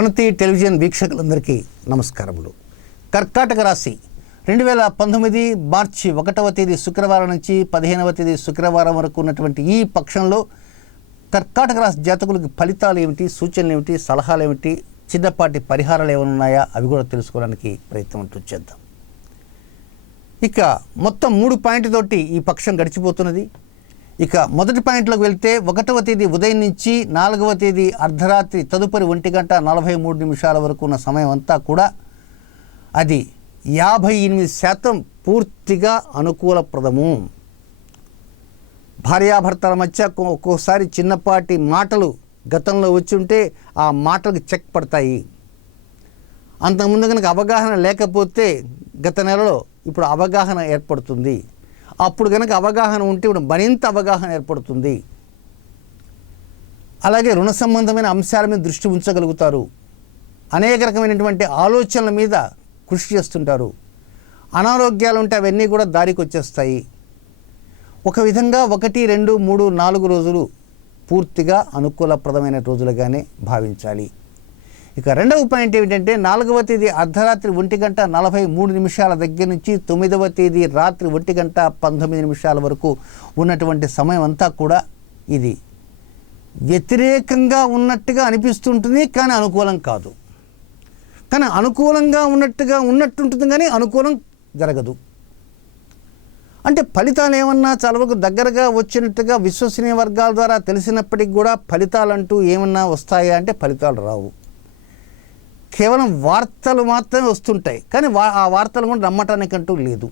ప్రణతి television వీక్షకులందరికీ నమస్కారములు. కర్కాటక రాశి రెండు వేల పంతొమ్మిది మార్చి ఒకటవ తేదీ శుక్రవారం నుంచి పదిహేనవ తేదీ శుక్రవారం వరకు ఉన్నటువంటి ఈ పక్షంలో కర్కాటక రాశి జాతకులకు ఫలితాలు ఏమిటి సూచనలు ఏమిటి సలహాలు ఏమిటి చిన్నపాటి పరిహారాలు ఏమైనా ఉన్నాయా అవి కూడా తెలుసుకోవడానికి ప్రయత్నం అంటూ చేద్దాం. ఇక మొత్తం మూడు పాయింట్ తోటి ఈ పక్షం గడిచిపోతున్నది. ఇక మొదటి పాయింట్లోకి వెళ్తే ఒకటవ తేదీ ఉదయం నుంచి నాలుగవ తేదీ అర్ధరాత్రి తదుపరి ఒంటి గంట నలభై మూడు నిమిషాల వరకు ఉన్న సమయం అంతా కూడా అది యాభై ఎనిమిది శాతం పూర్తిగా అనుకూలప్రదము. భార్యాభర్తల మధ్య ఒక్కోసారి చిన్నపాటి మాటలు గతంలో వచ్చి ఉంటే ఆ మాటలకు చెక్ పడతాయి. అంతకుముందు కనుక అవగాహన లేకపోతే గత నెలలో ఇప్పుడు అవగాహన ఏర్పడుతుంది. అప్పుడు కనుక అవగాహన ఉంటే ఇప్పుడు మరింత అవగాహన ఏర్పడుతుంది. అలాగే రుణ సంబంధమైన అంశాల మీద దృష్టి ఉంచగలుగుతారు. అనేక రకమైనటువంటి ఆలోచనల మీద కృషి చేస్తుంటారు. అనారోగ్యాలు ఉంటే అవన్నీ కూడా దారికి వచ్చేస్తాయి. ఒక విధంగా ఒకటి రెండు మూడు నాలుగు రోజులు పూర్తిగా అనుకూలప్రదమైన రోజులుగానే భావించాలి. ఇక రెండవ పాయింట్ ఏమిటంటే నాలుగవ తేదీ అర్ధరాత్రి ఒంటి గంట నలభై మూడు నిమిషాల దగ్గర నుంచి తొమ్మిదవ తేదీ రాత్రి ఒంటి గంట పంతొమ్మిది నిమిషాల వరకు ఉన్నటువంటి సమయం అంతా కూడా ఇది. వ్యతిరేకంగా ఉన్నట్టుగా అనిపిస్తుంటుంది కానీ అనుకూలం కాదు. కానీ అనుకూలంగా ఉన్నట్టుగా ఉన్నట్టుంటుంది కానీ అనుకూలం జరగదు. అంటే ఫలితాలు ఏమన్నా చాలా వరకు దగ్గరగా వచ్చినట్టుగా విశ్వసనీయ వర్గాల ద్వారా తెలిసినప్పటికి కూడా ఫలితాలంటూ ఏమన్నా వస్తాయా అంటే ఫలితాలు రావు. కేవలం వార్తలు మాత్రమే వస్తుంటాయి. కానీ వా ఆ వార్తలు కూడా నమ్మటానికంటూ లేదు.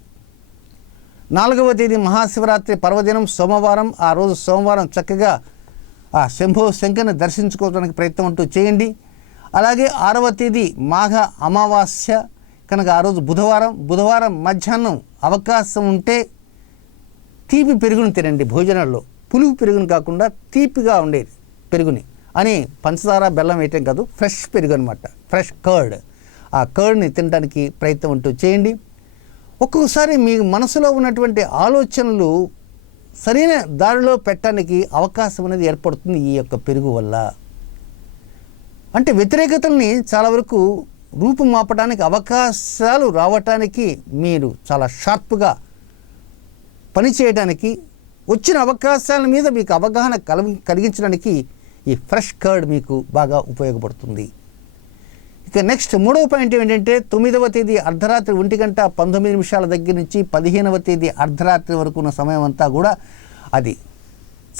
నాలుగవ తేదీ మహాశివరాత్రి పర్వదినం సోమవారం. ఆ రోజు సోమవారం చక్కగా ఆ శంభో శంకర్ని దర్శించుకోవడానికి ప్రయత్నం అంటూ చేయండి. అలాగే ఆరవ తేదీ మాఘ అమావాస్య. కనుక ఆ రోజు బుధవారం. బుధవారం మధ్యాహ్నం అవకాశం ఉంటే తీపి పెరుగుని తినండి భోజనాల్లో. పులుపు పెరుగుని కాకుండా తీపిగా ఉండేది పెరుగుని. అని పంచదార బెల్లం వేయటం కాదు ఫ్రెష్ పెరుగు అనమాట ఫ్రెష్ కర్డ్. ఆ కర్డ్ని తినడానికి ప్రయత్నం ఉంటూ చేయండి. ఒక్కొక్కసారి మీ మనసులో ఉన్నటువంటి ఆలోచనలు సరైన దారిలో పెట్టడానికి అవకాశం అనేది ఏర్పడుతుంది ఈ యొక్క పెరుగు వల్ల. అంటే వ్యతిరేకతల్ని చాలా వరకు రూపుమాపడానికి అవకాశాలు రావటానికి మీరు చాలా షార్ప్గా పని చేయడానికి వచ్చిన అవకాశాల మీద మీకు అవగాహన కల కలిగించడానికి ఈ ఫ్రెష్ కర్డ్ మీకు బాగా ఉపయోగపడుతుంది. ఇక నెక్స్ట్ మూడవ పాయింట్ ఏంటంటే తొమ్మిదవ తేదీ అర్ధరాత్రి ఒంటి గంట పంతొమ్మిది నిమిషాల దగ్గర నుంచి పదిహేనవ తేదీ అర్ధరాత్రి వరకు ఉన్న సమయం అంతా కూడా అది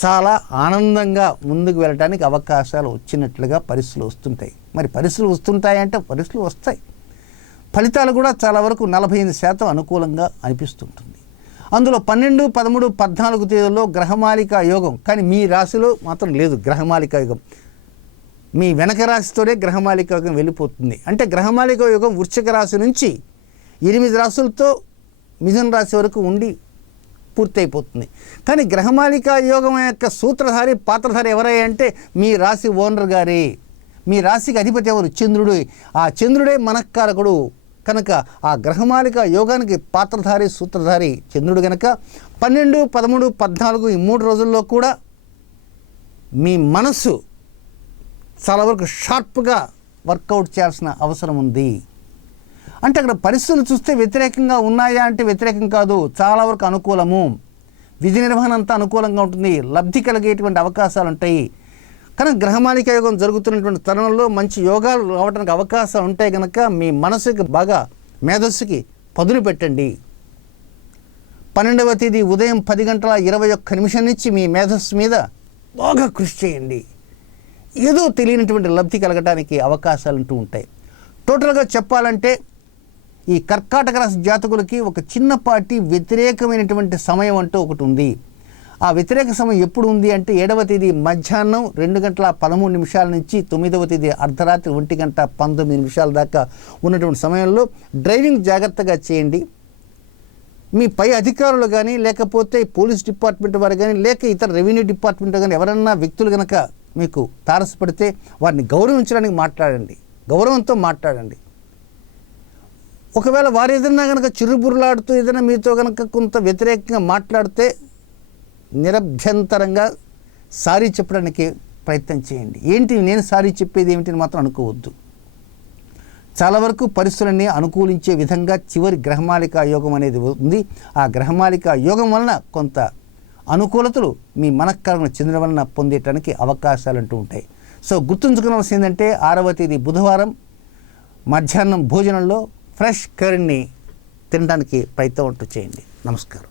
చాలా ఆనందంగా ముందుకు వెళ్ళడానికి అవకాశాలు వచ్చినట్లుగా పరిస్థితులు వస్తుంటాయి. మరి పరిస్థితులు వస్తుంటాయంటే పరిస్థితులు వస్తాయి. ఫలితాలు కూడా చాలా వరకు నలభై ఎనిమిది శాతం అనుకూలంగా అనిపిస్తుంటుంది. అందులో పన్నెండు పదమూడు పద్నాలుగు తేదీల్లో గ్రహమాలిక యోగం. కానీ మీ రాశిలో మాత్రం లేదు గ్రహమాలిక యోగం. మీ వెనక రాశితోనే గ్రహమాలిక యోగం వెళ్ళిపోతుంది. అంటే గ్రహమాలిక యోగం వృశ్చిక రాశి నుంచి ఎనిమిది రాశులతో మిథున రాశి వరకు ఉండి పూర్తయిపోతుంది. కానీ గ్రహమాలిక యోగం యొక్క సూత్రధారి పాత్రధారి ఎవరై అంటే మీ రాశి ఓనర్ గారి. మీ రాశికి అధిపతి ఎవరు? చంద్రుడు. ఆ చంద్రుడే మనఃకారకుడు. కనుక ఆ గ్రహమాలిక యోగానికి పాత్రధారి సూత్రధారి చంద్రుడు గనక పన్నెండు పదమూడు పద్నాలుగు ఈ మూడు రోజుల్లో కూడా మీ మనస్సు చాలా వరకు షార్ప్గా వర్కౌట్ చేయాల్సిన అవసరం ఉంది. అంటే అక్కడ పరిస్థితులు చూస్తే వ్యతిరేకంగా ఉన్నాయా అంటే వ్యతిరేకం కాదు చాలా వరకు అనుకూలము. విధి నిర్వహణ అంతా అనుకూలంగా ఉంటుంది. లబ్ధి కలిగేటువంటి అవకాశాలు ఉంటాయి. కానీ గ్రహమాలిక యోగం జరుగుతున్నటువంటి తరుణంలో మంచి యోగాలు రావడానికి అవకాశాలు ఉంటాయి కనుక మీ మనసుకి బాగా మేధస్సుకి పదును పెట్టండి. పన్నెండవ తేదీ ఉదయం పది గంటల ఇరవై ఒక్క నిమిషం నుంచి మీ మేధస్సు మీద బాగా కృషి చేయండి. ఏదో తెలియనటువంటి లబ్ధి కలగడానికి అవకాశాలు అంటూ ఉంటాయి. టోటల్గా చెప్పాలంటే ఈ కర్కాటక రాశి జాతకులకి ఒక చిన్నపాటి వ్యతిరేకమైనటువంటి సమయం అంటూ ఒకటి ఉంది. ఆ వ్యతిరేక సమయం ఎప్పుడు ఉంది అంటే ఏడవ తేదీ మధ్యాహ్నం రెండు గంటల పదమూడు నిమిషాల నుంచి తొమ్మిదవ తేదీ అర్ధరాత్రి ఒంటి గంట పంతొమ్మిది నిమిషాల దాకా ఉన్నటువంటి సమయంలో డ్రైవింగ్ జాగ్రత్తగా చేయండి. మీ పై అధికారులు కానీ లేకపోతే పోలీస్ డిపార్ట్మెంట్ వారు కానీ లేక ఇతర రెవెన్యూ డిపార్ట్మెంట్ కానీ ఎవరన్నా వ్యక్తులు కనుక మీకు తారసపడితే వారిని గౌరవించడానికి మాట్లాడండి. గౌరవంతో మాట్లాడండి. ఒకవేళ వారు ఏదైనా కనుక చిరుబురులాడుతూ ఏదైనా మీతో కనుక కొంత వ్యతిరేకంగా మాట్లాడితే నిరభ్యంతరంగా సారీ చెప్పడానికి ప్రయత్నం చేయండి. ఏంటి నేను సారీ చెప్పేది ఏమిటని మాత్రం అనుకోవద్దు. చాలా వరకు పరిస్థితులన్నీ అనుకూలించే విధంగా చివరి గ్రహమాలిక యోగం అనేది ఉంది. ఆ గ్రహమాలిక యోగం వలన కొంత అనుకూలతలు మీ మనఃకరణ చెందిన వలన పొందేటానికి అవకాశాలు అంటూ ఉంటాయి. సో గుర్తుంచుకోవాల్సింది ఏంటంటే ఆరవ తేదీ బుధవారం మధ్యాహ్నం భోజనంలో ఫ్రెష్ కర్రీని తినడానికి ప్రయత్నం అంటూ చేయండి. నమస్కారం.